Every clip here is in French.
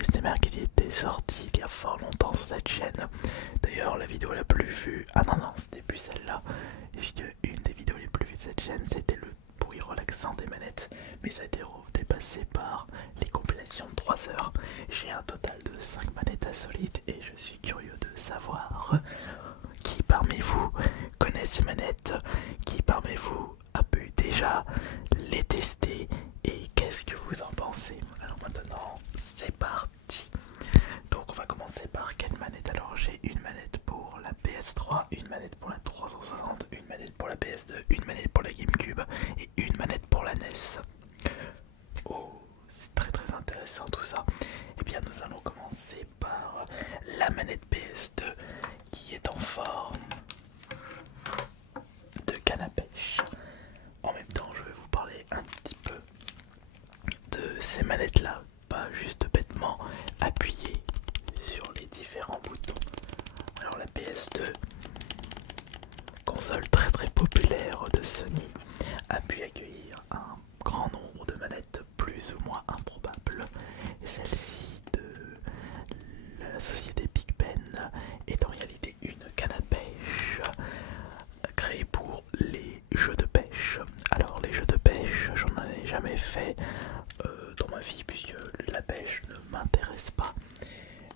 ASMR qui était sorti il y a fort longtemps sur cette chaîne. D'ailleurs, la vidéo la plus vue... Ah non, c'était plus celle-là. Une des vidéos les plus vues de cette chaîne, c'était le bruit relaxant des manettes. Mais ça a été dépassé par les compilations de 3 heures. J'ai un total de 5 manettes insolites et je suis curieux de savoir qui parmi vous connaît ces manettes, qui parmi vous a pu déjà les tester et qu'est-ce que vous en pensez. Alors maintenant, c'est parti. Donc on va commencer par quelle manette? Alors j'ai une manette pour la PS3, une manette pour la 360, une manette pour la PS2, une manette pour la GameCube et une manette pour la NES. Oh, c'est très intéressant tout ça. Eh bien nous allons commencer par la manette PS2 qui est en forme de canne à pêche. En même temps, je vais vous parler un petit peu de ces manettes là, pas juste bêtement appuyer sur les différents boutons. Alors la PS2, console très populaire de Sony, a pu accueillir un grand nombre de manettes plus ou moins improbables. Et celle-ci de la société Big Ben est en réalité une canne à pêche créée pour les jeux de pêche. Alors les jeux de pêche, j'en ai jamais fait dans ma vie puisque la pêche ne m'intéresse pas.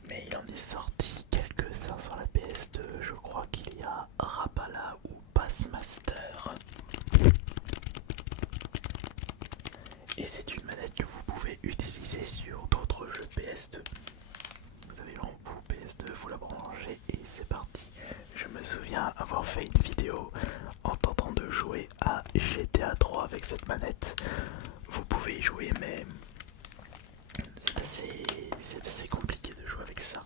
Mais il en est sorti quelques-uns sur la PS2. Je crois qu'il y a Rapala ou Bassmaster. Et c'est une manette que vous pouvez utiliser sur d'autres jeux PS2. Vous avez l'embout PS2, vous la branchez et c'est parti. Je me souviens avoir fait une vidéo en tentant de jouer à GTA 3 avec cette manette. Vous pouvez y jouer mais c'est assez compliqué de jouer avec ça.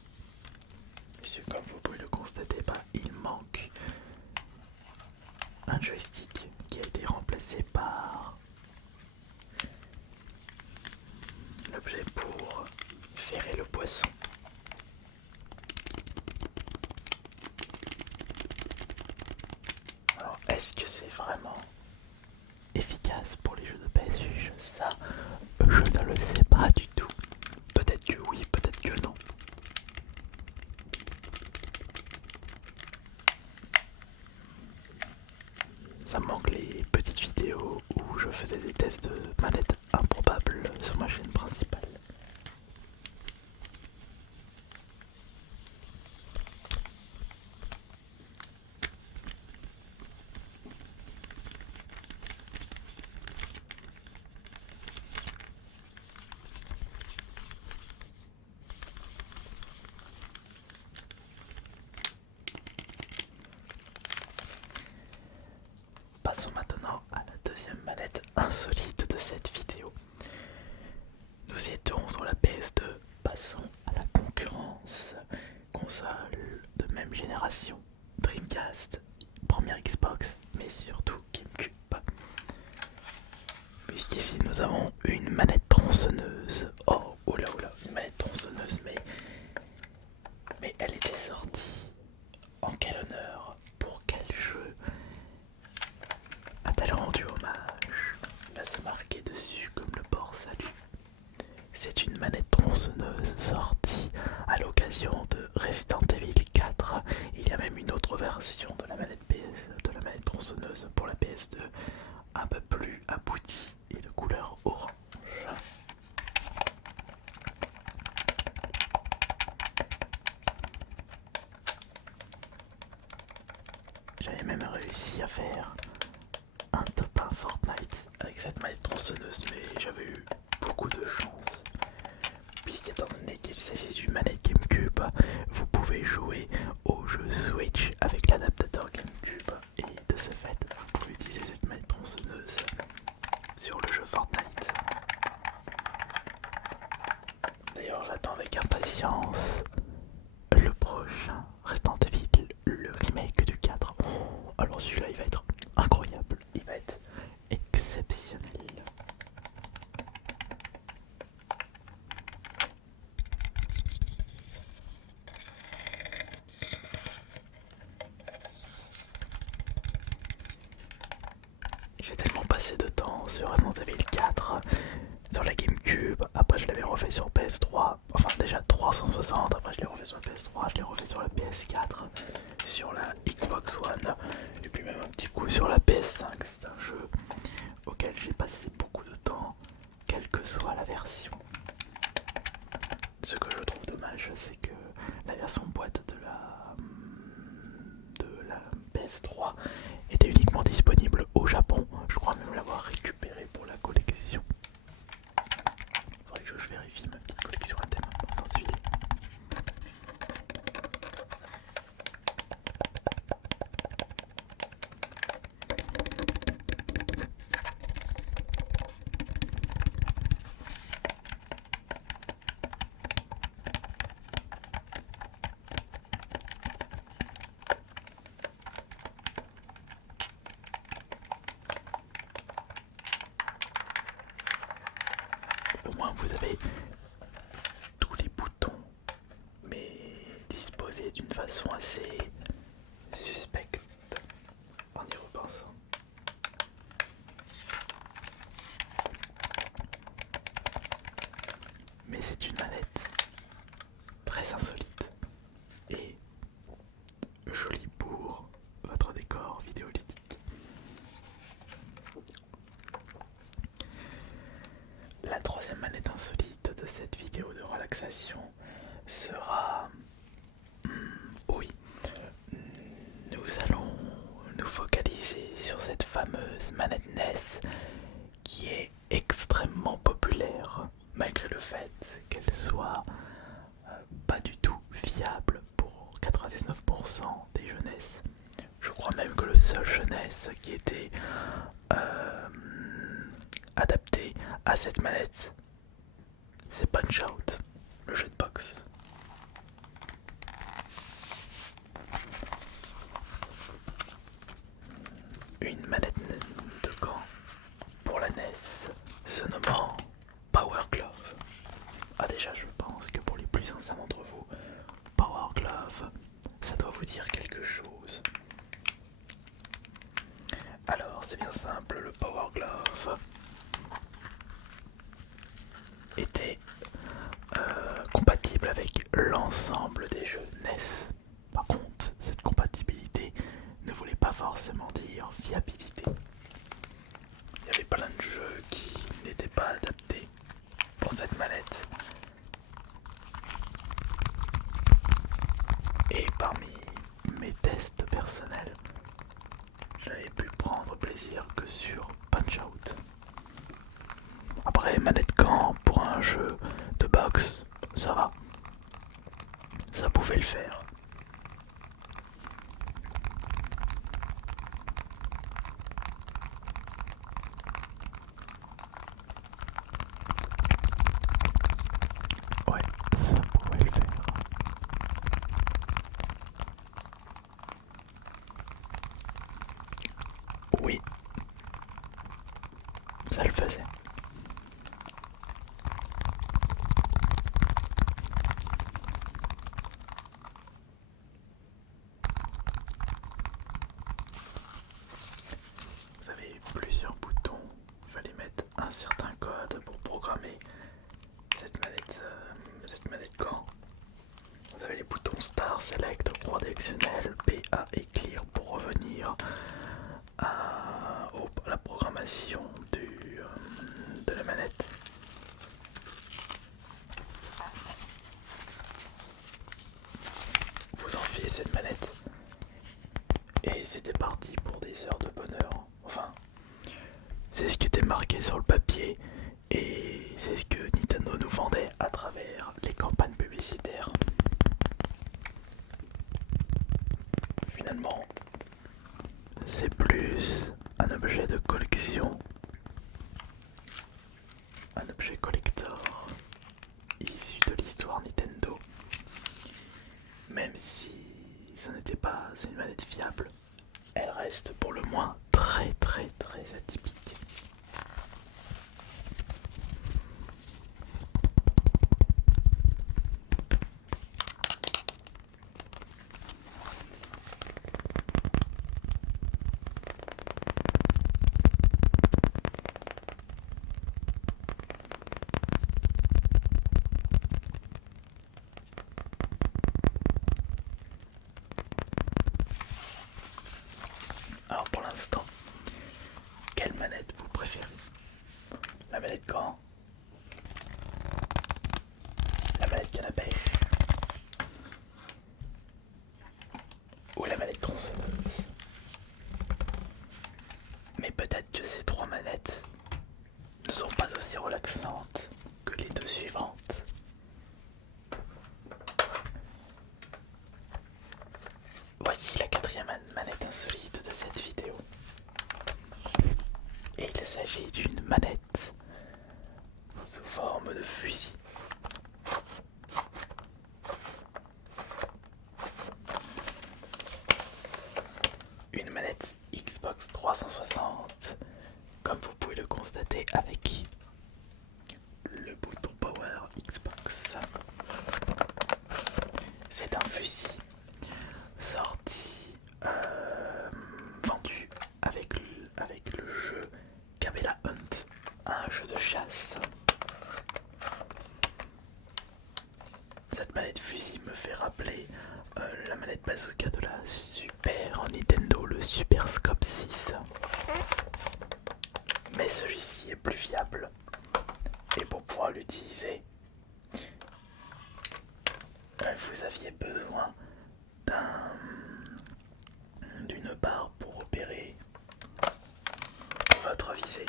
Puisque comme vous pouvez le constater, il manque un joystick qui a été remplacé par l'objet pour ferrer le poisson. Alors est-ce que c'est vraiment efficace pour les jeux de pêche? Ça, je ne le sais pas du tout. Peut-être que oui, peut-être que non. Ça me manque les petites vidéos où je faisais des tests de manettes improbables sur ma chaîne principale. Passons maintenant à la deuxième manette insolite de cette vidéo. Nous étions sur la PS2, passons à la concurrence. Console de même génération, Dreamcast, première Xbox, mais surtout GameCube. Puisqu'ici nous avons une manette tronçonneuse. Oh, oula, une manette tronçonneuse, mais elle était sortie. En quel honneur, pour quel jeu a-t-elle rendu hommage? Il va se marquer dessus comme le port salut. C'est une manette tronçonneuse sortie à l'occasion de Resident Evil 4. Il y a même une autre version de la manette tronçonneuse pour la PS2, un peu plus aboutie et de couleur orange. J'avais même réussi à faire un top 1 Fortnite avec cette manette tronçonneuse, mais j'avais eu beaucoup de chance. Puisqu'étant donné qu'il s'agit d'une manette GameCube, vous pouvez jouer au jeu Switch avec l'adaptateur GameCube. Et de ce fait, vous pouvez utiliser cette manette tronçonneuse sur le jeu Fortnite. D'ailleurs, j'attends avec impatience le prochain Resident Evil, le remake du 4. Oh, alors celui-là, il va être incroyable, il va être exceptionnel. J'ai tellement passé de temps sur Resident Evil 4, sur la GameCube, après après je l'avais refait sur PS3, enfin déjà 360, après je l'ai refait sur la PS3, je l'ai refait sur la PS4, sur la Xbox One, et puis même un petit coup sur la PS5. C'est un jeu auquel j'ai passé beaucoup de temps, quelle que soit la version. Ce que je trouve dommage, c'est que la version boîte de la PS3 était uniquement disponible au Japon. Je crois même l'avoir récupéré pour la collection. Faudrait que je vérifie ma petite collection à thème sans suite. Au moins vous avez tous les boutons, mais disposés d'une façon assez suspecte en y repensant. Mais c'est une manette très insolite et jolie pour votre décor vidéoludique. La troisième manette insolite de cette vidéo de relaxation sera... oui, nous allons nous focaliser sur cette fameuse manette NES qui est extrêmement populaire malgré le fait qu'elle soit pas du tout fiable pour 99% des jeunesses. Je crois même que le seul jeunesse qui était adapté à cette manette, c'est Punch Out, le jeu de boxe. Une manette de camp pour la NES se nommant Power Glove. Ah déjà je pense que pour les plus anciens d'entre vous, Power Glove, ça doit vous dire quelque chose. Alors c'est bien simple, le Power Glove était compatible avec l'ensemble des jeux NES. Par contre, cette compatibilité ne voulait pas forcément dire fiabilité. Il y avait plein de jeux qui n'étaient pas adaptés pour cette manette. Et parmi mes tests personnels, j'avais pu prendre plaisir que sur Punch Out. Après, manette camp pour un jeu de boxe, ça va. Ça pouvait le faire. Ouais, ça pouvait le faire. Oui, ça le faisait. Vous avez plusieurs boutons, il fallait mettre un certain code pour programmer cette manette camp. Vous avez les boutons Start, Select, croix directionnelle, PA et Clear pour revenir à la programmation de la manette. Vous enfilez cette manette et c'était parti pour des heures de bonheur. Enfin, c'est ce qui était marqué sur le papier et c'est ce que Nintendo nous vendait à travers les campagnes publicitaires. Finalement, c'est plus un objet de collection, un objet collector issu de l'histoire Nintendo. Même si ce n'était pas une manette fiable, elle reste pour le moins très atypique. La manette grand. La manette canne à pêche. Ou la manette tronçonneuse. Mais peut-être que ces 3 manettes ne sont pas aussi relaxantes que les 2 suivantes. Voici la 4e manette insolite de cette vidéo. Et il s'agit d'une manette sous forme de fusil. Une manette Xbox 360, comme vous pouvez le constater avec le bouton Power Xbox. C'est un fusil sorti, vendu avec le jeu Camella Hunt, un jeu de chasse. Cette manette fusil me fait rappeler la manette bazooka de la Super Nintendo, le Super Scope 6. Mais celui-ci est plus fiable. Et pour pouvoir l'utiliser, vous aviez besoin d'une barre pour opérer votre visée.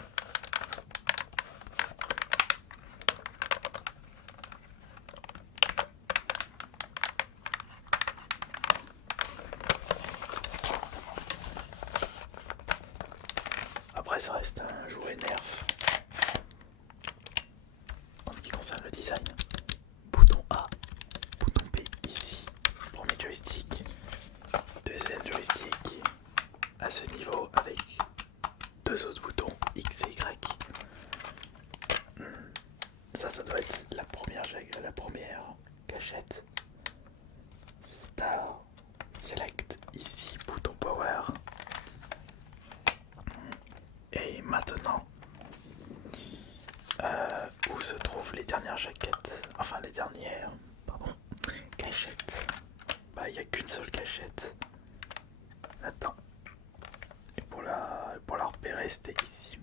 Après, ça reste un jouet Nerf. En ce qui concerne le design, bouton A, bouton B ici, premier joystick, deuxième joystick à ce niveau avec 2 autres boutons X et Y. Ça doit être la première cachette. Star Select ici, bouton Power. Et maintenant, où se trouvent les dernières jaquettes, enfin les dernières, cachettes. Il n'y a qu'une seule cachette là-dedans. Et pour la repérer, c'était ici.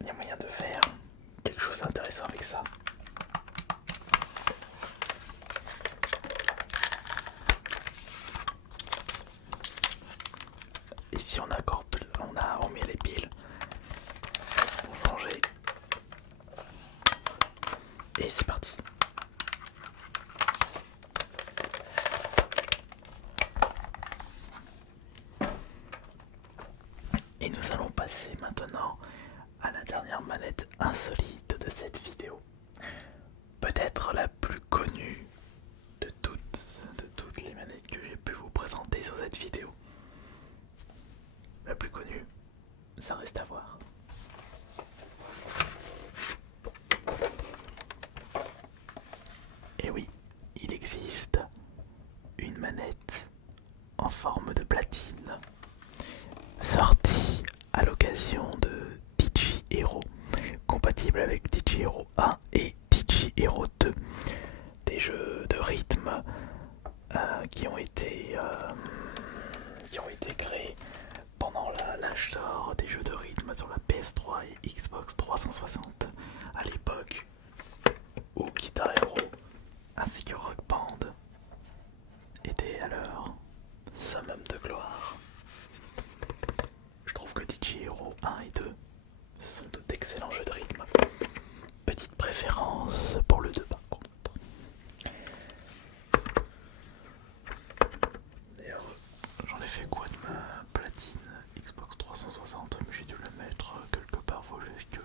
Il y a moyen de faire quelque chose d'intéressant avec ça. Ici on met les piles pour changer. Et c'est parti. Et nous allons passer maintenant à la dernière manette insolite de cette vidéo. Peut-être la plus connue de toutes les manettes que j'ai pu vous présenter sur cette vidéo. La plus connue, ça reste à voir. Et oui, il existe une manette en forme de platine, sortie à l'occasion de Digi Hero, compatible avec Digi Hero 1 et Digi Hero 2, des jeux de rythme qui ont été créés pendant l'âge d'or des jeux de rythme sur la PS3 et Xbox 360 à l'époque où Guitar Hero ainsi que Rock Band étaient à leur summum de gloire. Je trouve que Digi Hero 1 et 2 sont d'excellents jeux de rythme. Petite préférence pour le 2 par contre. D'ailleurs, j'en ai fait quoi de ma platine Xbox 360? J'ai dû le mettre quelque part, faut juste que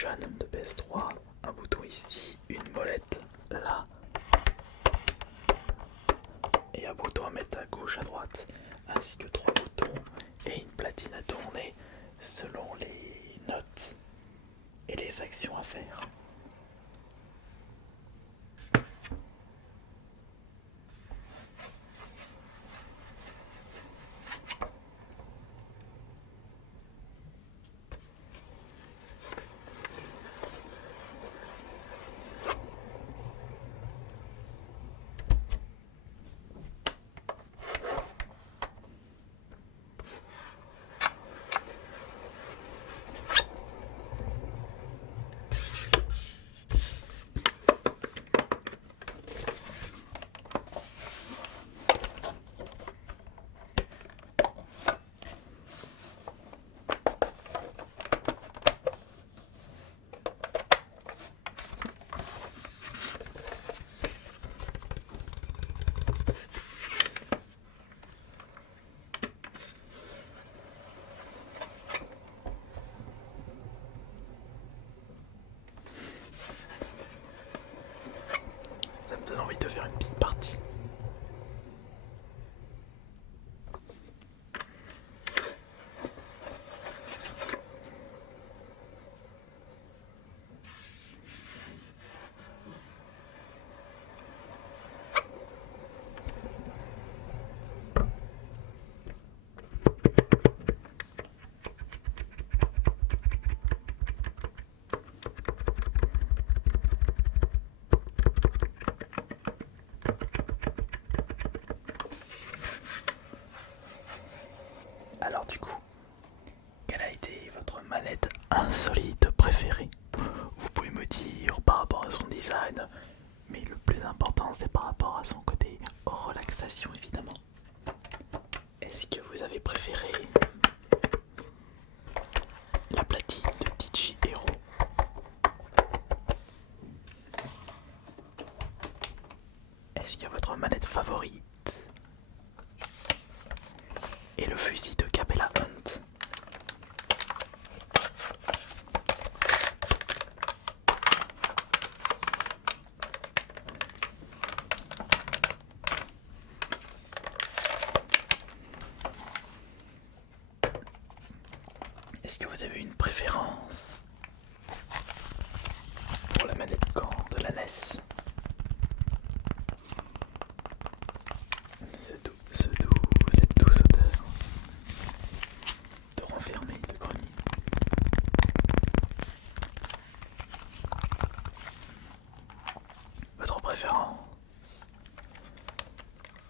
DigiFusion de PS3, un bouton ici, une molette là, et un bouton à mettre à gauche, à droite, ainsi que 3 boutons et une platine à tourner selon les notes et les actions à faire. Ça me donne envie de faire une petite partie. Alors du coup, quelle a été votre manette insolite préférée? Vous pouvez me dire par rapport à son design, mais le plus important c'est par rapport à son côté relaxation évidemment. Est-ce que vous avez préféré la platine de Digi Hero? Est-ce que votre manette favorite est le fusil de Cabela Hunt? Est-ce que vous avez une préférence pour la manette camp de la NES? Cette douce odeur de renfermé, de grenier. Votre préférence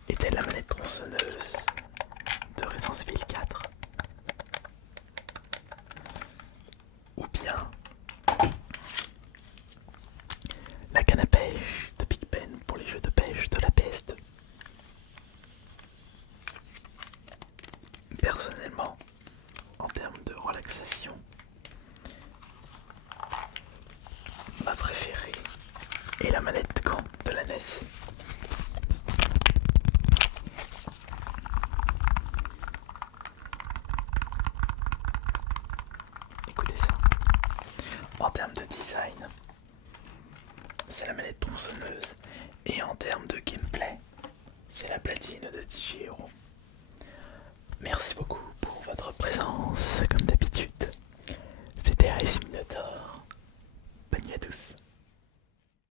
est-elle la manette tronçonneuse de Resident Evil 4? Ou bien la canne à pêche de Big Ben pour les jeux de pêche de la PS2? Personnellement, en termes de relaxation, ma préférée est la manette camp de la NES. Écoutez ça. En termes de design, c'est la manette tronçonneuse. Et en termes de gameplay, c'est la platine de Digi Hero.